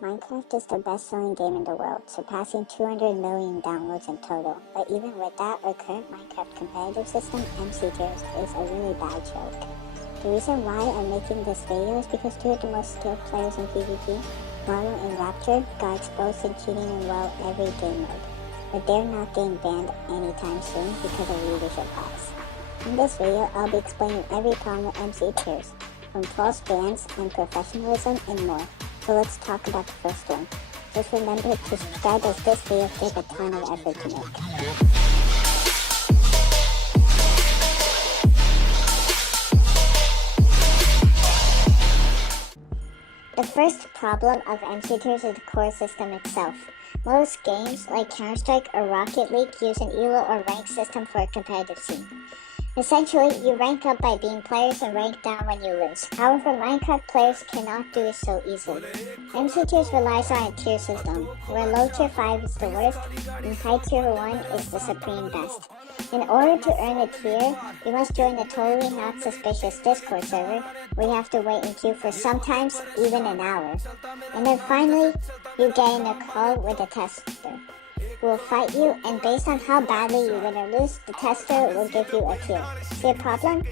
Minecraft is the best-selling game in the world, surpassing 200 million downloads in total. But even with that, our current Minecraft competitive system, MCTiers, is a really bad joke. The reason why I'm making this video is because two of the most skilled players in PvP, Marlow and Rappture, got exposed in cheating in every game mode. But they're not getting banned anytime soon because of leadership bias. In this video, I'll be explaining every problem with MCTiers, from false bans and professionalism and more. So let's talk about the first one. Just remember to subscribe as this video takes a ton of effort to make. The first problem of MCTiers is the core system itself. Most games, like Counter-Strike or Rocket League, use an elo or rank system for a competitive scene. Essentially, you rank up by being players and rank down when you lose. However, Minecraft players cannot do this so easily. MCTiers relies on a tier system, where low tier 5 is the worst and high tier 1 is the supreme best. In order to earn a tier, you must join a totally not suspicious Discord server, where you have to wait in queue for sometimes even an hour. And then finally, you get in a call with a tester, who will fight you, and based on how badly you win or lose, the tester will give you a tier. See a problem?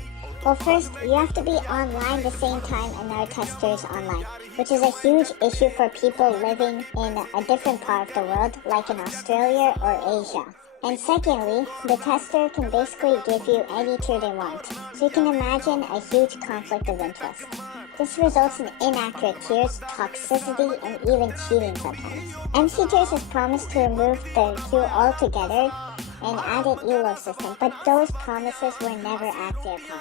Well, first, you have to be online the same time another tester is online, which is a huge issue for people living in a different part of the world, like in Australia or Asia. And secondly, the tester can basically give you any tier they want, so you can imagine a huge conflict of interest. This results in inaccurate tiers, toxicity, and even cheating sometimes. MCTiers has promised to remove the queue altogether and add an elo system, but those promises were never acted upon.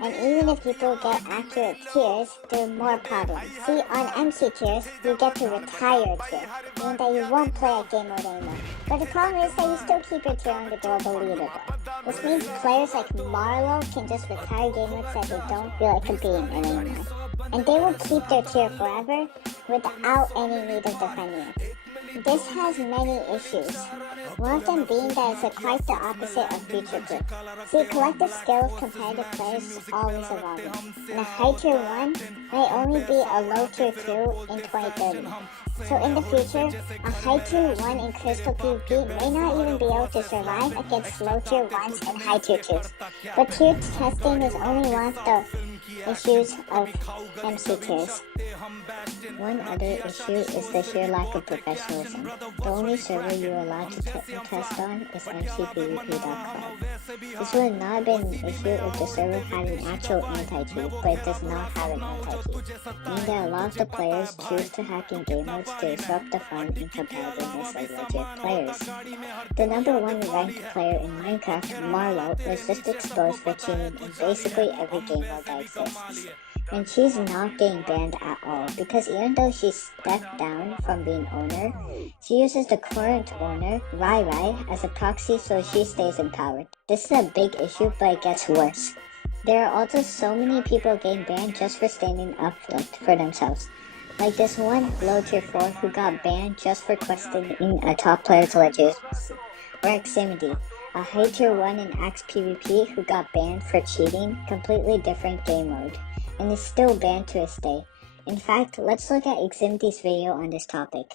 And even if people get accurate tiers, there are more problems. See, on MCTiers, you get to retire a tier, meaning that you won't play a game mode anymore. But the problem is that you still keep your tier on the global leaderboard. This means players like Marlow can just retire game modes that they don't feel like competing in anymore. And they will keep their tier forever without any need of defending it. This has many issues, one of them being that it's quite the opposite of future proof. See, collective skill of competitive players is always evolving, and a high tier 1 may only be a low tier 2 in 2030. So in the future, a high tier 1 in Crystal PvP may not even be able to survive against low tier 1s and high tier 2s. But tier testing is only one of the issues of MCTiers. One other issue is the sheer lack of professionalism. The only server you are allowed to test on is mcpvp.club. This would not have been an issue if the server had an actual anti-cheat, but it does not have an anti-cheat, meaning that a lot of the players choose to hack in game modes to disrupt the fun and competitiveness of legit players. The number 1 ranked player in Minecraft, Marlow, was just exposed for cheating in basically every game mode that exists. And she's not getting banned at all, because even though she stepped down from being owner, she uses the current owner, Rai, as a proxy so she stays in power. This is a big issue, but it gets worse. There are also so many people getting banned just for standing up for themselves. Like this one low tier 4 who got banned just for questioning a top player's legitimacy. Or aximity, a high tier 1 in Axe PvP who got banned for cheating, completely different game mode, and is still banned to this day. In fact, let's look at aximity's video on this topic.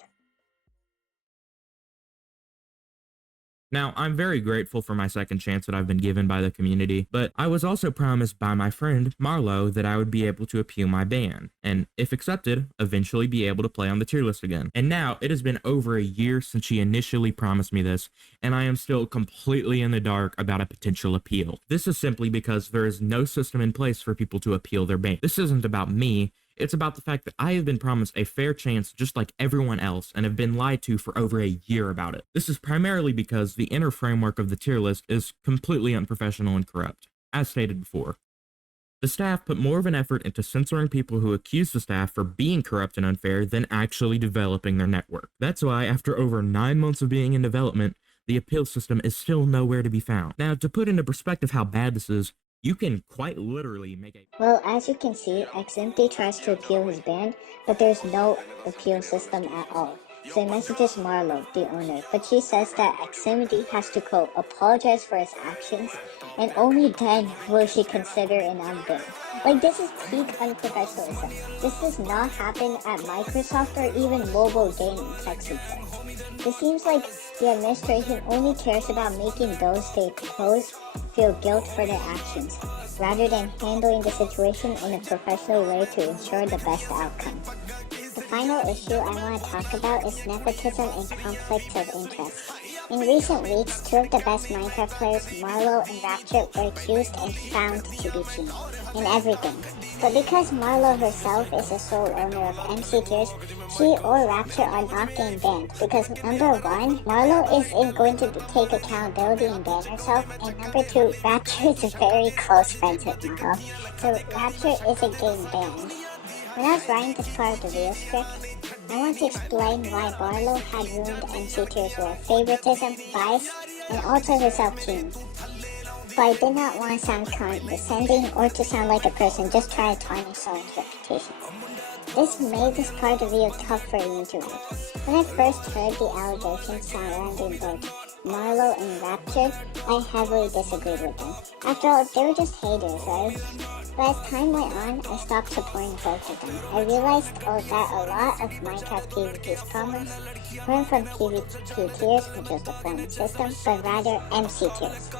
Now, I'm very grateful for my second chance that I've been given by the community, but I was also promised by my friend, Marlow, that I would be able to appeal my ban, and if accepted, eventually be able to play on the tier list again. And now, it has been over a year since she initially promised me this, and I am still completely in the dark about a potential appeal. This is simply because there is no system in place for people to appeal their ban. This isn't about me. It's about the fact that I have been promised a fair chance just like everyone else and have been lied to for over a year about it. This is primarily because the inner framework of the tier list is completely unprofessional and corrupt, as stated before. The staff put more of an effort into censoring people who accuse the staff for being corrupt and unfair than actually developing their network. That's why, after over 9 months of being in development, the appeal system is still nowhere to be found. Now, to put into perspective how bad this is, you can quite literally make a... Well, as you can see, aximity tries to appeal his ban, but there's no appeal system at all. So he messages Marlow, the owner, but she says that aximity has to, quote, apologize for his actions, and only then will she consider an unban. Like, this is peak unprofessionalism. This does not happen at Microsoft or even mobile gaming tech secrets. It seems like the administration only cares about making those they oppose feel guilt for their actions, rather than handling the situation in a professional way to ensure the best outcome. The final issue I want to talk about is nepotism and conflicts of interest. In recent weeks, two of the best Minecraft players, Marlowww and Rappture, were accused and found to be cheating in everything. But because Marlowww herself is the sole owner of MCTiers, she or Rappture are not getting banned because number one, Marlowww isn't going to take accountability and ban herself, and number two, Rappture is very close friends with Marlowww, so Rappture isn't getting banned. When I was writing this part of the video script, I want to explain why Marlowww had ruined MCTiers with favoritism, bias, and also her self-cheating. But I did not want to sound condescending or to sound like a person just trying to tarnish someone's reputation. This made this part of the video tough for me to write. When I first heard the allegations surrounding both Marlowww and Rappture, I heavily disagreed with them. After all, they were just haters, right? But as time went on, I stopped supporting both of them. I realized that a lot of Minecraft PvP's problems weren't from PvP tiers, which was the flame system, but rather MC tiers.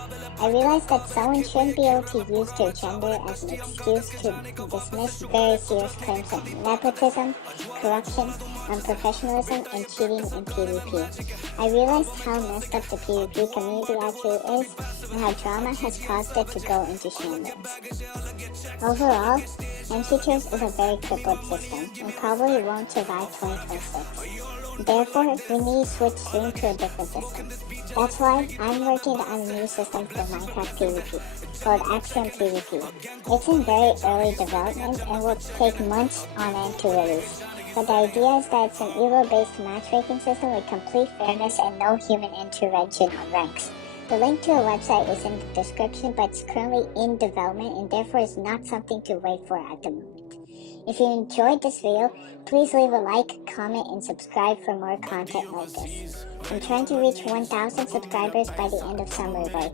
I realized that someone shouldn't be able to use their gender as an excuse to dismiss very serious claims of nepotism, corruption, unprofessionalism, and cheating in PvP. I realized how messed up the PvP community actually is, and how drama has caused it to go into shambles. Overall, MCTiers is a very crippled system, and probably won't survive 2026. Therefore, we need to switch soon to a different system. That's why I'm working on a new system for Minecraft PvP, called XMPvP. It's in very early development and will take months on end to release. But the idea is that it's an Evbo-based matchmaking system with complete fairness and no human intervention on ranks. The link to a website is in the description, but it's currently in development and therefore is not something to wait for at the moment. If you enjoyed this video, please leave a like, comment, and subscribe for more content like this. I'm trying to reach 1,000 subscribers by the end of summer break.